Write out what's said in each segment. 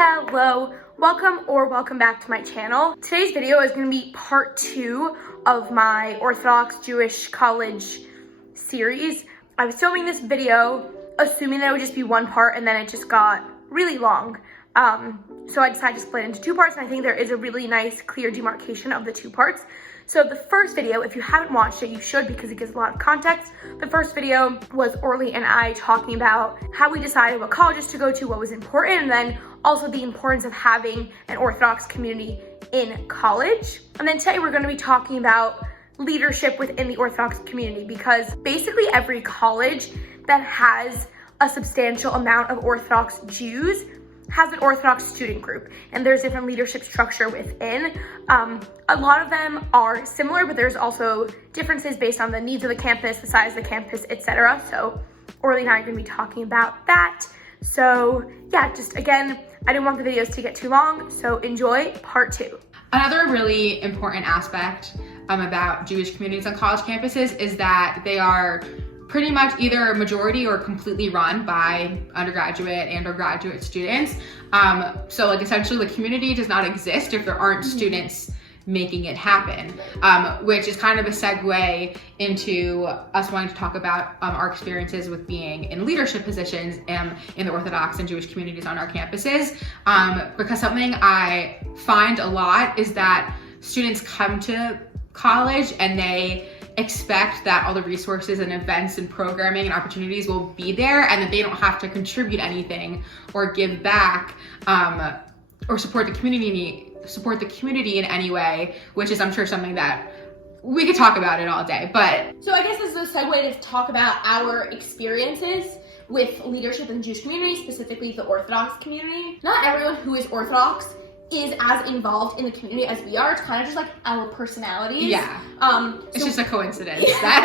Hello, welcome back to my channel. Today's video is going to be part 2 of my Orthodox Jewish college series. I was filming this video assuming that it would just be one part, and then it just got really long. So I decided to split it into 2 parts, and I think there is a really nice clear demarcation of the 2 parts. So the first video, if you haven't watched it, you should, because it gives a lot of context. The first video was Orly and I talking about how we decided what colleges to go to, what was important, and then also the importance of having an Orthodox community in college. And then today we're going to be talking about leadership within the Orthodox community, because basically every college that has a substantial amount of Orthodox Jews has an Orthodox student group, and there's different leadership structure within. A lot of them are similar, but there's also differences based on the needs of the campus, the size of the campus, etc. So Orly and I are going to be talking about that. So yeah, just again, I didn't want the videos to get too long, so enjoy part 2. Another really important aspect about Jewish communities on college campuses is that they are pretty much either majority or completely run by undergraduate and or graduate students. So like essentially the community does not exist if there aren't students making it happen, which is kind of a segue into us wanting to talk about our experiences with being in leadership positions in the Orthodox and Jewish communities on our campuses. Because something I find a lot is that students come to college and they expect that all the resources and events and programming and opportunities will be there, and that they don't have to contribute anything or give back or support the community in any way, which is, I'm sure, something that we could talk about it all day. But so I guess this is a segue to talk about our experiences with leadership in the Jewish community, specifically the Orthodox community. Not everyone who is Orthodox is as involved in the community as we are. It's kind of just like our personalities. Yeah. It's just a coincidence. Yeah.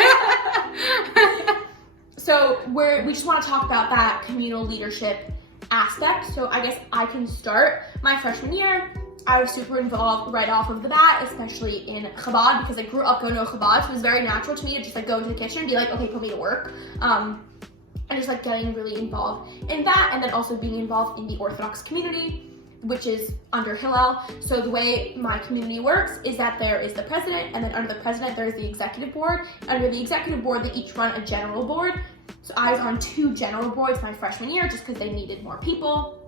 So we just want to talk about that communal leadership aspect. So I guess I can start. My freshman year, I was super involved right off of the bat, especially in Chabad, because I grew up going to a Chabad, so it was very natural to me to just like go into the kitchen and be like, okay, put me to work. And just like getting really involved in that, and then also being involved in the Orthodox community, which is under Hillel. So the way my community works is that there is the president, and then under the president there is the executive board. Under the executive board, they each run a general board. So I was on 2 general boards my freshman year just because they needed more people.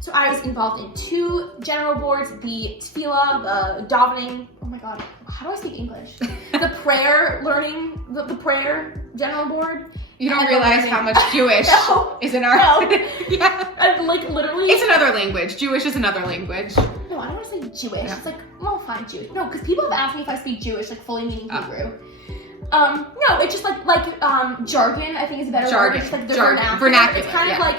So I was involved in 2 general boards, the tefillah, the davening, oh my god, how do I speak English? The prayer learning, the prayer general board. You don't realize how much Jewish is in our... No. Yeah. Like literally... It's another language. Jewish is another language. No, I don't want to say Jewish. Yeah. It's like, well, fine, Jewish. No, because people have asked me if I speak Jewish, like fully meaning Hebrew. No, it's just like jargon, I think is a better word. It's like the vernacular. It's kind of like,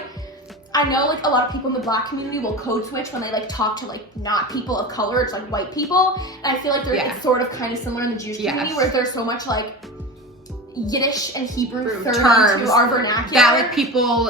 I know like a lot of people in the Black community will code switch when they like talk to like not people of color, it's like white people. And I feel like it's sort of kind of similar in the Jewish community, where there's so much like Yiddish and Hebrew terms into our vernacular that like people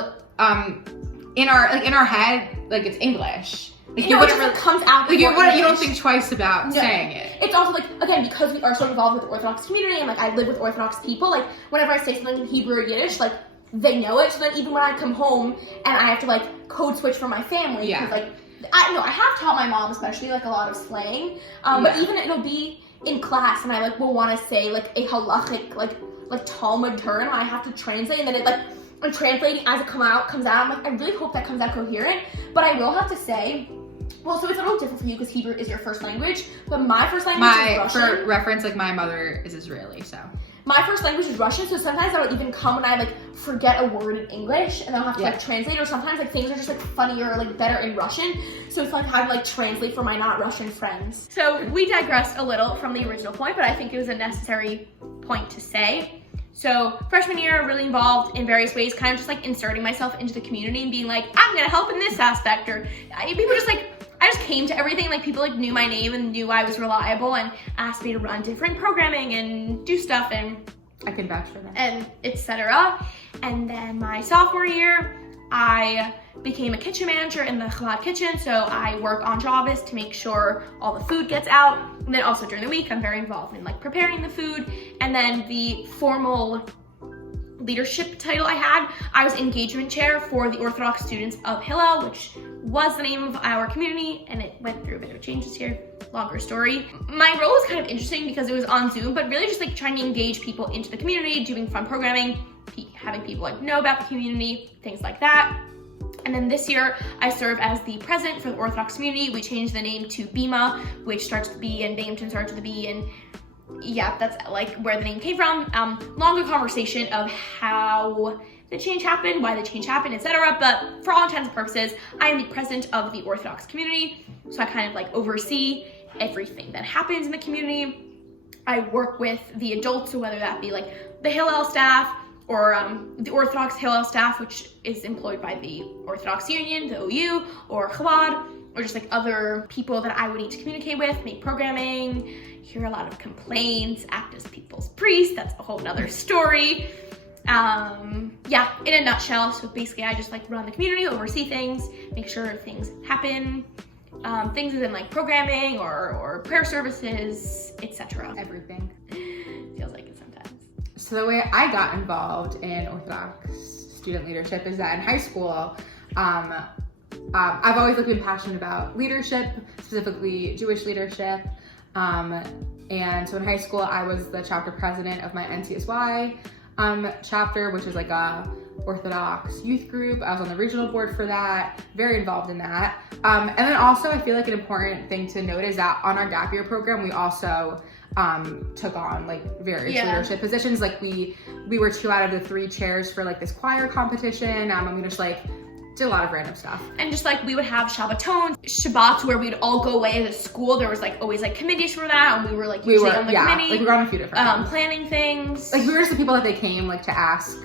in our head, like it's English. Like you know, it just really comes out. Like you don't think twice about saying it. It's also like, again, because we are so involved with the Orthodox community, and like I live with Orthodox people, like whenever I say something in Hebrew or Yiddish, like they know it. So then even when I come home and I have to like code switch for my family, because like I have taught my mom especially like a lot of slang, but even it'll be in class and I like will want to say like a halachic like Talmud term, I have to translate, and then it like I'm translating as it comes out. I'm like, I really hope that comes out coherent. But I will have to say, well, so it's a little different for you because Hebrew is your first language, but my first language is Russian. For reference, like my mother is Israeli, so. My first language is Russian, so sometimes that'll even come when I like forget a word in English and I'll have to like translate, or sometimes like things are just like funnier or like better in Russian, so it's like having to like translate for my not Russian friends. So we digressed a little from the original point, but I think it was a necessary point to say. So freshman year, really involved in various ways, kind of just like inserting myself into the community and being like, I'm gonna help in this aspect, or people just like, I just came to everything, like people like knew my name and knew I was reliable and asked me to run different programming and do stuff, and I can vouch for that. And etc. And then my sophomore year, I became a kitchen manager in the Chabad kitchen, so I work on Shabbos to make sure all the food gets out. And then also during the week, I'm very involved in like preparing the food. And then the formal leadership title I had. I was engagement chair for the Orthodox students of Hillel, which was the name of our community, and it went through a bit of changes here. Longer story. My role was kind of interesting because it was on Zoom, but really just like trying to engage people into the community, doing fun programming, having people like know about the community, things like that. And then this year, I serve as the president for the Orthodox community. We changed the name to BEMA, which starts with the B, and Binghamton starts with the B, and yeah, that's like where the name came from. Longer conversation of how the change happened, why the change happened, etc. But for all intents and purposes, I am the president of the Orthodox community. So I kind of like oversee everything that happens in the community. I work with the adults, so whether that be like the Hillel staff or the Orthodox Hillel staff, which is employed by the Orthodox Union, the OU, or Chabad, or just like other people that I would need to communicate with, make programming, hear a lot of complaints, act as people's priest. That's a whole nother story. Yeah, in a nutshell. So basically I just like run the community, oversee things, make sure things happen. Things as in like programming or prayer services, etc. Everything. Feels like it sometimes. So the way I got involved in Orthodox student leadership is that in high school, I've always been passionate about leadership, specifically Jewish leadership. And so in high school, I was the chapter president of my NCSY chapter, which is like a Orthodox youth group. I was on the regional board for that, very involved in that. And then also I feel like an important thing to note is that on our gap year program, we also took on like various leadership positions. Like we were 2 out of the 3 chairs for like this choir competition. And we just like did a lot of random stuff. And just like we would have Sabbatoni, Shabbats where we'd all go away as a school. There was like always like committees for that, and we were like usually on the committee. Like we were on a few different ones. Planning things. Like we were just the people that they came like to ask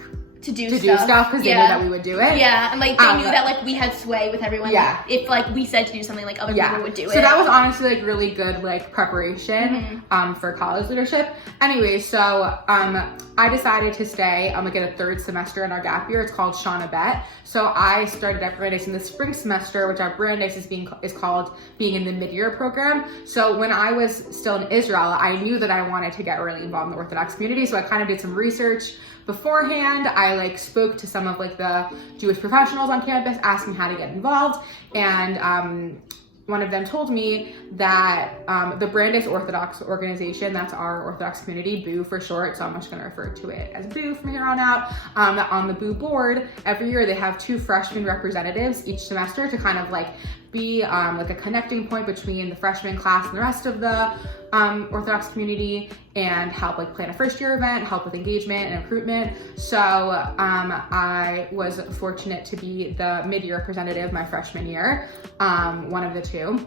to do stuff because they knew that we would do it. Yeah, and like they knew that like we had sway with everyone. Yeah. Like, if like we said to do something, like other people would do it. So that was honestly like really good like preparation for college leadership. Anyway, so I decided to stay. I'm gonna get a 3rd semester in our gap year. It's called Shana Bet. So I started at Brandeis in the spring semester, which at Brandeis is called being in the mid-year program. So when I was still in Israel, I knew that I wanted to get really involved in the Orthodox community. So I kind of did some research beforehand. I like spoke to some of like the Jewish professionals on campus, asking how to get involved, and one of them told me that the Brandeis Orthodox organization, that's our Orthodox community, BOO for short, so I'm just gonna refer to it as BOO from here on out, on the BOO board, every year they have 2 freshman representatives each semester to kind of like be like a connecting point between the freshman class and the rest of the Orthodox community, and help like plan a first year event, help with engagement and recruitment. So I was fortunate to be the mid-year representative my freshman year, one of the 2.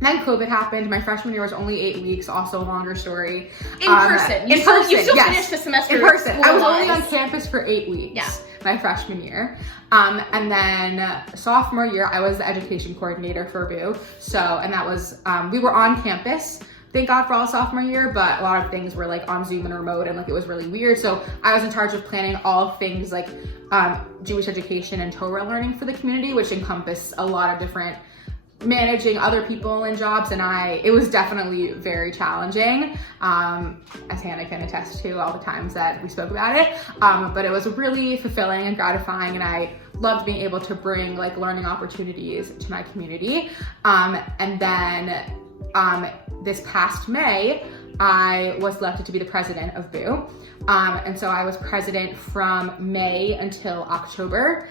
Then COVID happened. My freshman year was only 8 weeks, also a longer story. In person. You still finished the semester. In person. I was only on campus for 8 weeks. My freshman year. And then sophomore year, I was the education coordinator for BOO. So, and that was, we were on campus, thank God for all sophomore year, but a lot of things were like on Zoom and remote, and like it was really weird. So I was in charge of planning all things like Jewish education and Torah learning for the community, which encompassed a lot of different managing other people and jobs, and it was definitely very challenging, as Hannah can attest to all the times that we spoke about it, but it was really fulfilling and gratifying, and I loved being able to bring like learning opportunities to my community. And then this past May, I was elected to be the president of BOO. And so I was president from May until October,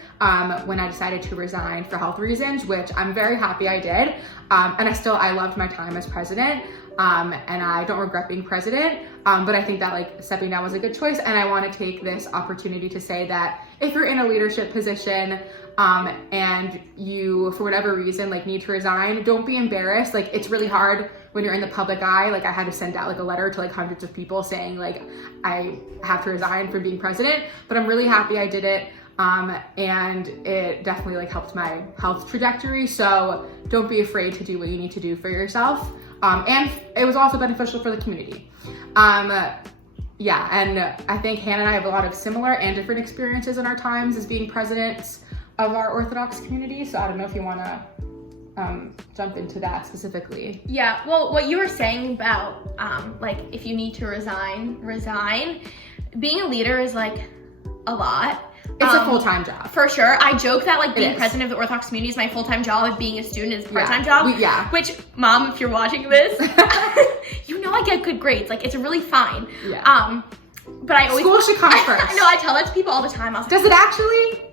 when I decided to resign for health reasons, which I'm very happy I did. And I loved my time as president, and I don't regret being president. But I think that like stepping down was a good choice. And I want to take this opportunity to say that if you're in a leadership position, and you, for whatever reason, like need to resign, don't be embarrassed. Like it's really hard when you're in the public eye. Like I had to send out like a letter to like hundreds of people saying like I have to resign from being president, but I'm really happy I did it. And it definitely like helped my health trajectory. So don't be afraid to do what you need to do for yourself. And it was also beneficial for the community. Yeah, and I think Hannah and I have a lot of similar and different experiences in our times as being presidents of our Orthodox community. So I don't know if you want to jump into that specifically. Yeah, well, what you were saying about like if you need to resign. Being a leader is like a lot. It's a full-time job. For sure. I joke that like being president of the Orthodox community is my full-time job and being a student is a part-time job. Which, Mom, if you're watching this, you know I get good grades. Like, it's really fine. Yeah. But I always... School should come first. No, I tell that to people all the time. I was like, does it actually?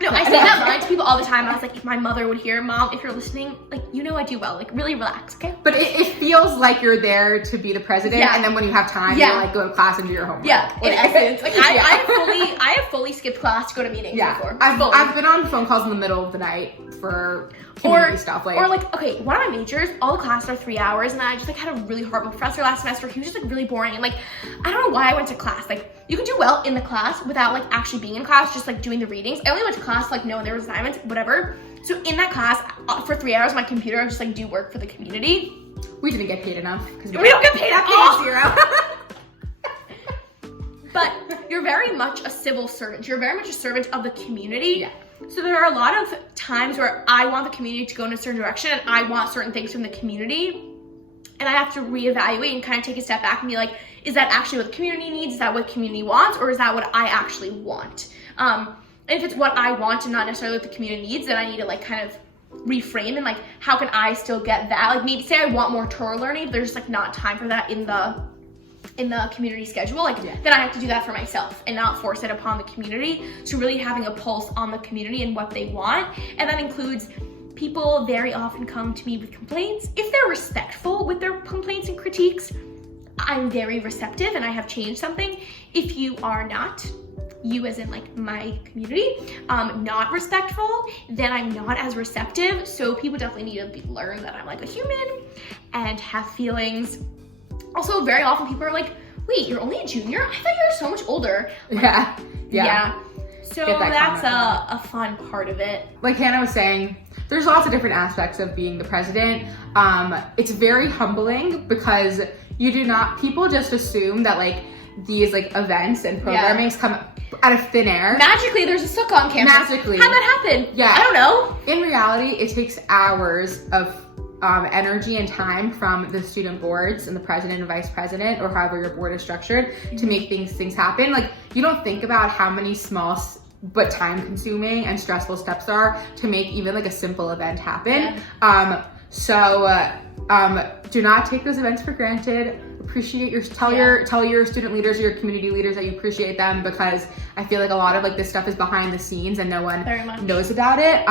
No, I say that line to people all the time. I was like, if my mother would hear, Mom, if you're listening, like, you know I do well. Like, really relax, okay? But it feels like you're there to be the president, and then when you have time, you like go to class and do your homework. Yeah, in essence. Like, I have fully skipped class to go to meetings before. I've been on phone calls in the middle of the night for community stuff. Okay, one of my majors, all the classes are 3 hours, and I just like had a really horrible professor last semester. He was just like really boring, and like, I don't know why I went to class. Like, you can do well in the class without like actually being in class, just like doing the readings. I only went to class like knowing there was assignments, whatever. So in that class, for 3 hours on my computer, I just like do work for the community. We didn't get paid enough because we don't get paid at all. Zero. But you're very much a civil servant. You're very much a servant of the community. Yeah. So there are a lot of times where I want the community to go in a certain direction and I want certain things from the community. And I have to reevaluate and kind of take a step back and be like, is that actually what the community needs? Is that what the community wants? Or is that what I actually want? And if it's what I want and not necessarily what the community needs, then I need to like kind of reframe and like, how can I still get that? Like maybe say I want more Torah learning, but there's like not time for that in the community schedule, like then I have to do that for myself and not force it upon the community. So really having a pulse on the community and what they want. And that includes people very often come to me with complaints. If they're respectful with their complaints and critiques, I'm very receptive and I have changed something. If you are not, you as in like my community, not respectful, then I'm not as receptive. So people definitely need to learn that I'm like a human and have feelings. Also, very often people are like, wait, you're only a junior? I thought you were so much older. Like, yeah. So that's a fun part of it. Like Hannah was saying, there's lots of different aspects of being the president. It's very humbling because people just assume that like these like events and programmings come out of thin air. Magically, there's a sukkah on campus. Magically. How'd that happen? Yeah. I don't know. In reality, it takes hours of energy and time from the student boards and the president and vice president, or however your board is structured, to make things happen. Like, you don't think about how many small but time consuming and stressful steps there are to make even like a simple event happen. Do not take those events for granted. Appreciate tell your student leaders or your community leaders that you appreciate them, because I feel like a lot of like this stuff is behind the scenes and no one knows about it.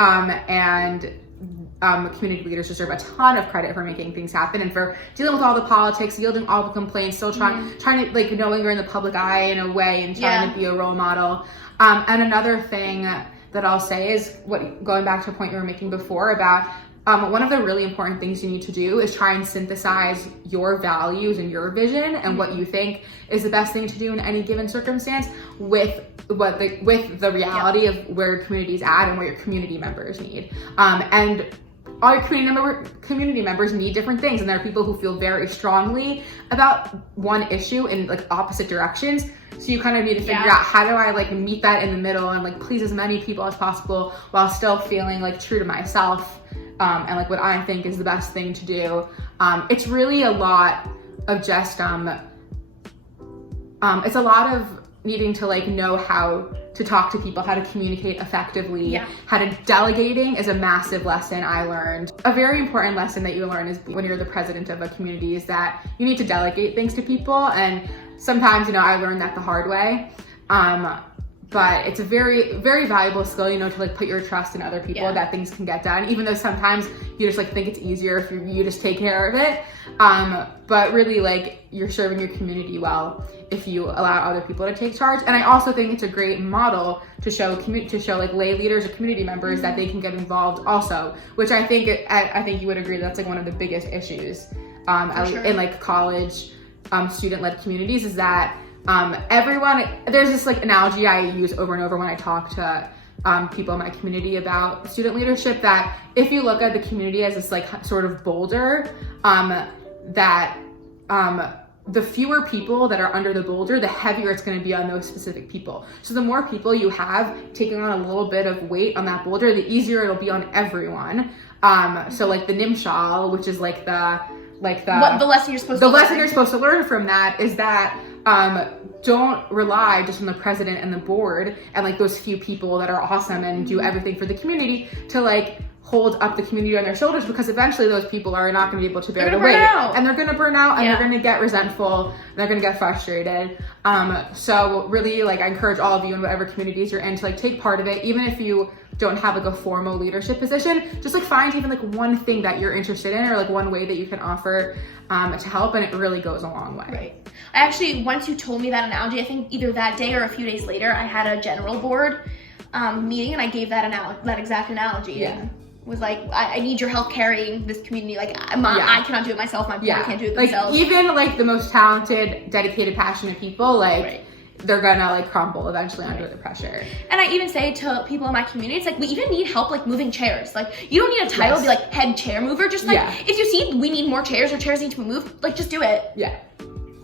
Community leaders deserve a ton of credit for making things happen and for dealing with all the politics, yielding all the complaints, still trying to like knowing you're in the public eye in a way and trying to be a role model. And another thing that I'll say is going back to a point you were making before about one of the really important things you need to do is try and synthesize your values and your vision and what you think is the best thing to do in any given circumstance with the reality of where your community's at and what your community members need. And all your community members need different things, and there are people who feel very strongly about one issue in like opposite directions. So you kind of need to figure out, how do I like meet that in the middle and like please as many people as possible while still feeling like true to myself and like what I think is the best thing to do. It's really a lot of just it's a lot of needing to like know how to talk to people, how to communicate effectively, how to delegating is a massive lesson I learned. A very important lesson that you learn is when you're the president of a community is that you need to delegate things to people. And sometimes, I learned that the hard way. But it's a very, very valuable skill, to like put your trust in other people that things can get done, even though sometimes you just like think it's easier if you just take care of it. But really like you're serving your community well if you allow other people to take charge. And I also think it's a great model to show like lay leaders or community members that they can get involved also, which I think you would agree that's like one of the biggest issues in like college student-led communities is that there's this like analogy I use over and over when I talk to people in my community about student leadership, that if you look at the community as this like sort of boulder, the fewer people that are under the boulder, the heavier it's going to be on those specific people. So the more people you have taking on a little bit of weight on that boulder, the easier it'll be on everyone. So like the nimshal, which is like the lesson you're supposed to learn from that is that don't rely just on the president and the board and like those few people that are awesome and do everything for the community to like hold up the community on their shoulders, because eventually those people are not going to be able to bear the weight, and they're going to burn out, and they're going to get resentful, and they're going to get frustrated. So really, like, I encourage all of you in whatever communities you're in to like take part of it, even if you don't have like a formal leadership position. Just like find even like one thing that you're interested in, or like one way that you can offer to help, and it really goes a long way. Right. I actually, once you told me that analogy, I think either that day or a few days later, I had a general board meeting, and I gave that exact analogy. Yeah. Was like, I need your help carrying this community. Like, I cannot do it myself. My board can't do it themselves. Like, even like the most talented, dedicated, passionate people, like they're gonna like crumble eventually under the pressure. And I even say to people in my community, it's like, we even need help like moving chairs. Like, you don't need a title to be like head chair mover. Just like, if you see we need more chairs or chairs need to be moved, like just do it. Yeah.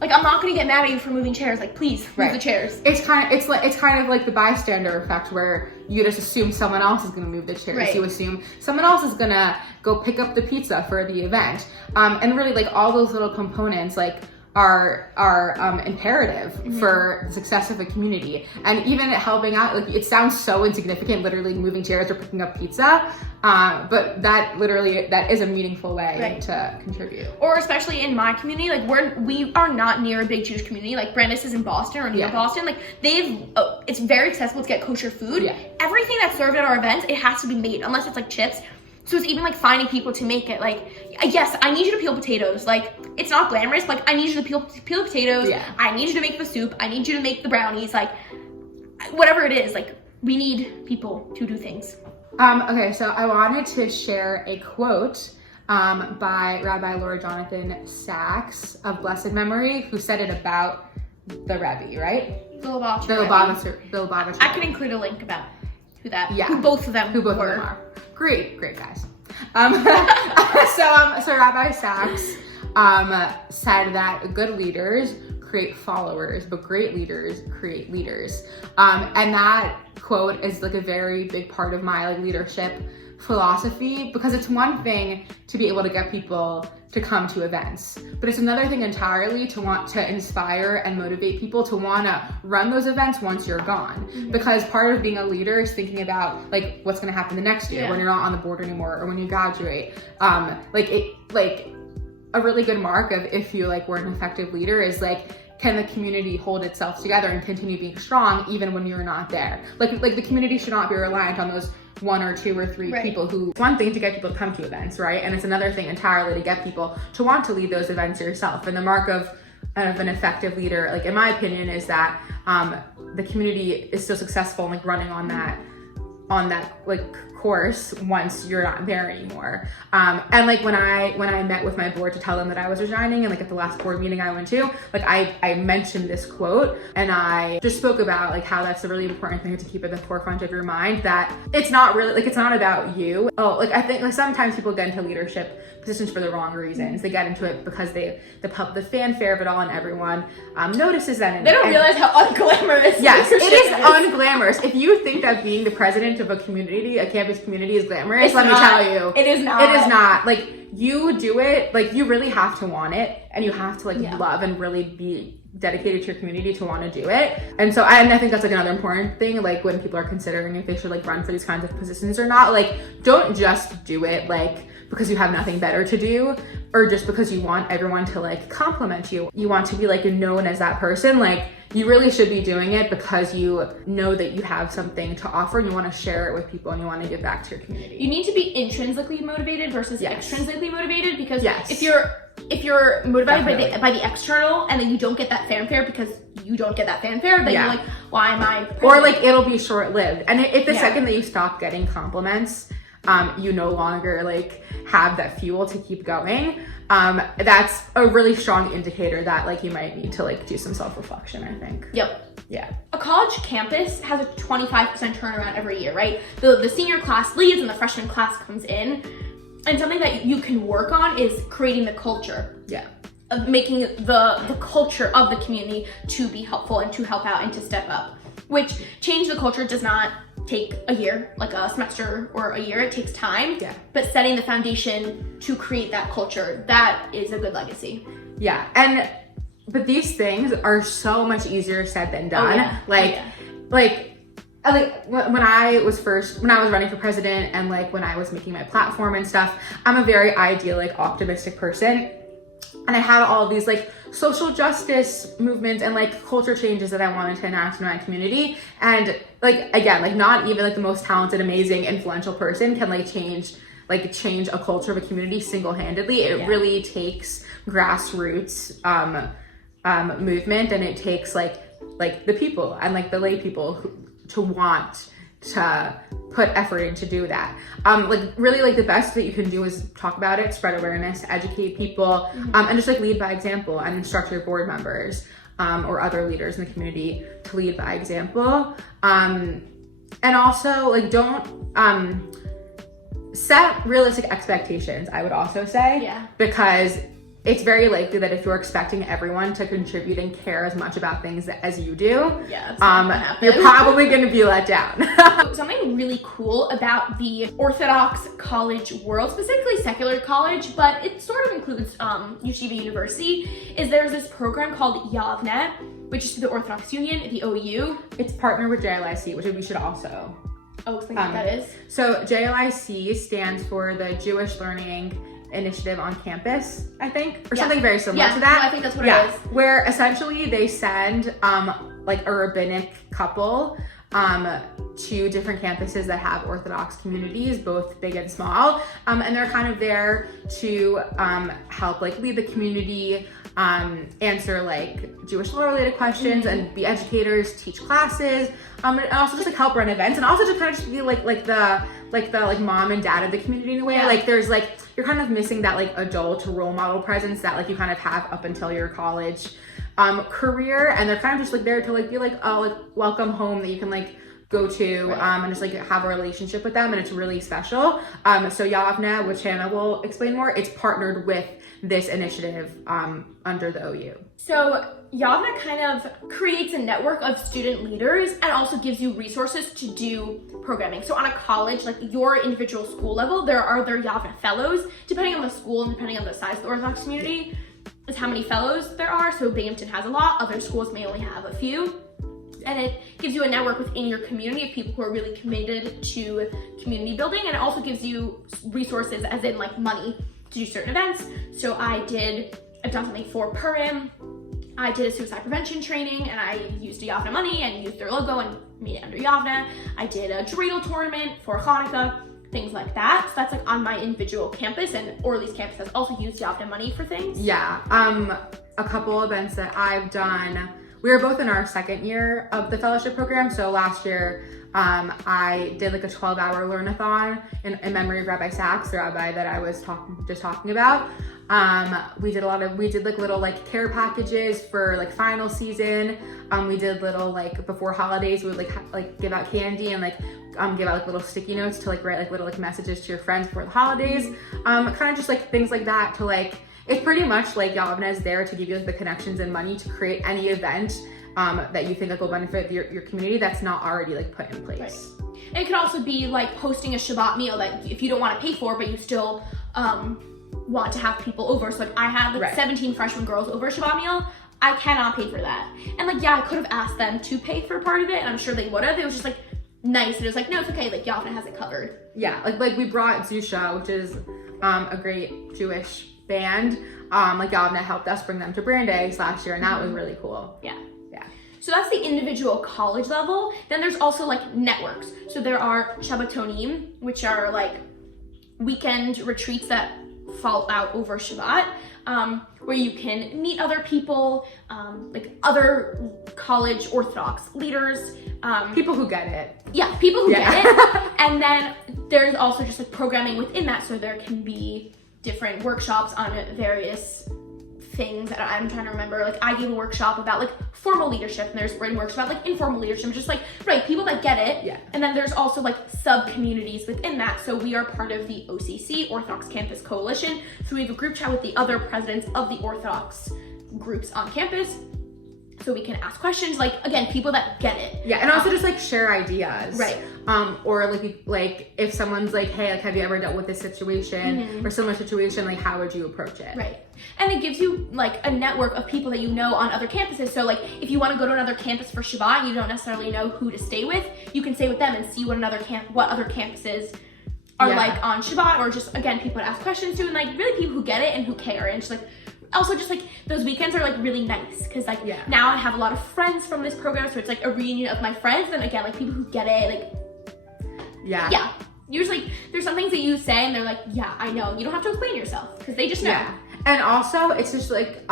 Like, I'm not gonna get mad at you for moving chairs. Like, please move the chairs. It's kind of like the bystander effect, where you just assume someone else is gonna move the chairs. Right. You assume someone else is gonna go pick up the pizza for the event. And really, like, all those little components like are imperative for the success of a community. And even helping out, like, it sounds so insignificant, literally moving chairs or picking up pizza, but that is a meaningful way to contribute. Or especially in my community, like we are not near a big Jewish community. Like, Brandis is in Boston or near Boston. Like, it's very accessible to get kosher food. Yeah. Everything that's served at our events, it has to be made, unless it's like chips. So it's even like finding people to make it. Like, yes, I need you to peel potatoes. Like, it's not glamorous, but like, I need you to peel potatoes. Yeah. I need you to make the soup. I need you to make the brownies. Like, whatever it is, like, we need people to do things. Okay, so I wanted to share a quote by Rabbi Laura Jonathan Sachs of blessed memory, who said it about the Rebbe, right? The Lubavitcher. I can include a link about who both of them are. Great guys. So Rabbi Sachs said that good leaders create followers, but great leaders create leaders. And that quote is like a very big part of my like leadership philosophy, because it's one thing to be able to get people to come to events, but it's another thing entirely to want to inspire and motivate people to want to run those events once you're gone. Because part of being a leader is thinking about like what's going to happen the next year when you're not on the board anymore, or when you graduate. A really good mark of if you like were an effective leader is like, can the community hold itself together and continue being strong even when you're not there? Like the community should not be reliant on those one or two or three people who, one thing to get people to come to events, right? And it's another thing entirely to get people to want to lead those events yourself. And the mark of an effective leader, like in my opinion, is that the community is still successful in like running on that like course once you're not there anymore. And like when I met with my board to tell them that I was resigning, and like at the last board meeting I went to, like I mentioned this quote, and I just spoke about like how that's a really important thing to keep at the forefront of your mind, that it's not really like, it's not about you. I think like sometimes people get into leadership positions for the wrong reasons. They get into it because the fanfare of it all, and everyone notices that. They don't realize how unglamorous. Yes, it is unglamorous. If you think that being the president of a community, a campus community, is glamorous, let me tell you, it is not. It is not. Like, you do it, like, you really have to want it, and you have to like love and really be dedicated to your community to want to do it. And I think that's like another important thing, like when people are considering if they should like run for these kinds of positions or not, like, don't just do it like because you have nothing better to do, or just because you want everyone to like compliment you. You want to be like known as that person. Like, you really should be doing it because you know that you have something to offer, and you want to share it with people, and you want to give back to your community. You need to be intrinsically motivated versus extrinsically motivated, because if you're motivated by the external, and then you don't get that fanfare because you don't get that fanfare, then you're like, why am I president? Or like, it'll be short-lived. And if the second that you stop getting compliments, you no longer like have that fuel to keep going, that's a really strong indicator that like you might need to like do some self-reflection, I think. Yep. Yeah. A college campus has a 25% turnaround every year, right? The senior class leaves and the freshman class comes in. And something that you can work on is creating the culture. Yeah. Of making the culture of the community to be helpful and to help out and to step up. Which, change the culture does not take a year, like a semester or a year. It takes time. Yeah. But setting the foundation to create that culture, that is a good legacy. Yeah. And but these things are so much easier said than done. Oh, yeah. Like when I was running for president and like when I was making my platform and stuff, I'm a very idyllic, optimistic person. And I had all of these like social justice movements and like culture changes that I wanted to enact in my community. And like, again, like not even like the most talented, amazing, influential person can like change a culture of a community single-handedly. It really takes grassroots movement, and it takes like the people and like the lay people to want to put effort in to do that. Like really like the best that you can do is talk about it, spread awareness, educate people, and just like lead by example and instruct your board members or other leaders in the community to lead by example. And also like don't set realistic expectations, I would also say, because it's very likely that if you're expecting everyone to contribute and care as much about things as you do, you're probably going to be let down. Something really cool about the Orthodox college world, specifically secular college, but it sort of includes Yeshiva University, is there's this program called Yavnet, which is the Orthodox Union, the OU. It's partnered with JLIC, which we should also... Oh, explain what that is. So JLIC stands for the Jewish Learning Initiative on Campus, I think, or something very similar to that. No, I think that's what it is. Where essentially they send like a rabbinic couple to different campuses that have Orthodox communities, both big and small, and they're kind of there to help like lead the community, answer like Jewish law related questions, and be educators, teach classes, and also just like help run events, and also to kind of just be like the mom and dad of the community in a way. Like there's like, you're kind of missing that like adult role model presence that like you kind of have up until your college career, and they're kind of just like there to like be like, oh, like welcome home that you can like go to and just like have a relationship with them, and it's really special. So Yavnet, which Hannah will explain more, it's partnered with this initiative under the OU. So Yavnet kind of creates a network of student leaders and also gives you resources to do programming. So on a college, like your individual school level, there are their Yavnet fellows, depending on the school and depending on the size of the Orthodox community, is how many fellows there are. So Binghamton has a lot, other schools may only have a few. And it gives you a network within your community of people who are really committed to community building, and it also gives you resources as in like money to do certain events. So I've done something for Purim, I did a suicide prevention training, and I used a Yavnet money and used their logo and made it under Yavnet. I did a dreidel tournament for Hanukkah, things like that. So that's like on my individual campus, and Orly's campus has also used Yavnet money for things. Yeah, a couple events that I've done. We were both in our second year of the fellowship program. So last year, I did like a 12-hour learn-a-thon in memory of Rabbi Sachs, the rabbi that I was talking about. We did like little like care packages for like final season. We did little like before holidays, we would like give out candy and like give out like little sticky notes to like write like little like messages to your friends before the holidays. Kind of just like things like that to like, it's pretty much like Yavnet is there to give you like the connections and money to create any event that you think like will benefit your community that's not already like put in place. Right. And it could also be like hosting a Shabbat meal that if you don't want to pay for, but you still want to have people over. So like I had like 17 freshman girls over a Shabbat meal. I cannot pay for that. And like, yeah, I could have asked them to pay for part of it, and I'm sure they would have. It was just like nice. It was like, no, it's okay. Like Yavnet has it covered. Yeah, like we brought Zusha, which is a great Jewish band. Like Yavnet helped us bring them to Brandeis last year, and that was really cool. Yeah. So that's the individual college level. Then there's also like networks. So there are Sabbatoni, which are like weekend retreats that fall out over Shabbat, where you can meet other people, like other college Orthodox leaders. People who get it. Yeah, people who get it. And then there's also just like programming within that. So there can be different workshops on various things that I'm trying to remember. Like I gave a workshop about like formal leadership, and there's written workshops about like informal leadership, just like people that get it. Yeah. And then there's also like sub communities within that. So we are part of the OCC, Orthodox Campus Coalition. So we have a group chat with the other presidents of the Orthodox groups on campus. so we can ask questions, like, again, people that get it. Yeah, and also just like share ideas. Right. Or like if someone's like, hey, like, have you ever dealt with this situation or similar situation, like how would you approach it? Right. And it gives you like a network of people that you know on other campuses. So like if you want to go to another campus for Shabbat and you don't necessarily know who to stay with, you can stay with them and see what other campuses are like on Shabbat, or just, again, people to ask questions to, and like really people who get it and who care, and just like also just like those weekends are like really nice because like now I have a lot of friends from this program, so it's like a reunion of my friends, and again, like people who get it, like usually there's some things that you say and they're like, yeah, I know, you don't have to explain yourself because they just know. And also it's just like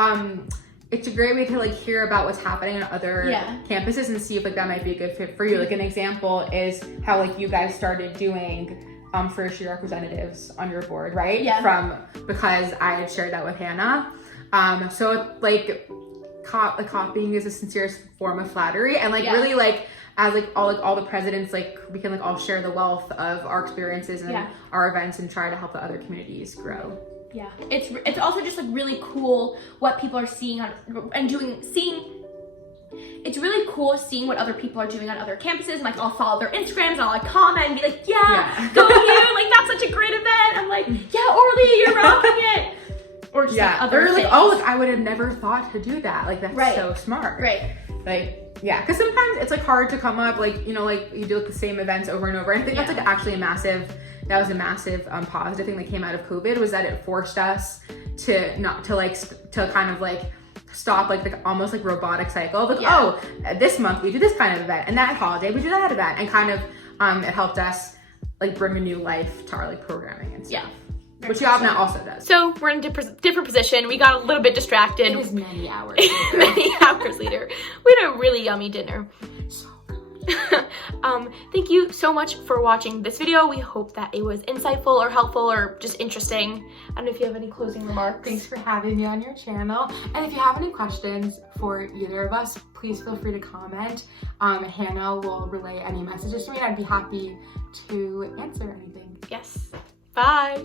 it's a great way to like hear about what's happening on other campuses and see if like that might be a good fit for you. Like an example is how like you guys started doing first year representatives on your board, right? Because I had shared that with Hannah. So like copying is a sincere form of flattery, and like really like as like all the presidents, like we can like all share the wealth of our experiences and our events and try to help the other communities grow. Yeah, it's also just like really cool what people are seeing it's really cool seeing what other people are doing on other campuses, and like I'll follow their Instagrams and I'll like comment and be like, go you, like that's such a great event. I'm like, yeah, Orly, you're rocking it. Or just like other things. Like, oh, like I would have never thought to do that. Like that's so smart. Right. Like, yeah, because sometimes it's like hard to come up, like, you know, like you do like the same events over and over. And I think that's like actually a massive positive thing that came out of COVID, was that it forced us to kind of like stop like the almost like robotic cycle of like, oh, this month we do this kind of event, and that holiday we do that event, and kind of it helped us like bring a new life to our like programming and stuff. Which Yavnet also does. So we're in a different position. We got a little bit distracted. It was many hours later. Many hours later. We had a really yummy dinner. Thank you so much for watching this video. We hope that it was insightful or helpful or just interesting. I don't know if you have any closing remarks. Thanks for having me on your channel. And if you have any questions for either of us, please feel free to comment. Hannah will relay any messages to me, and I'd be happy to answer anything. Yes. Bye.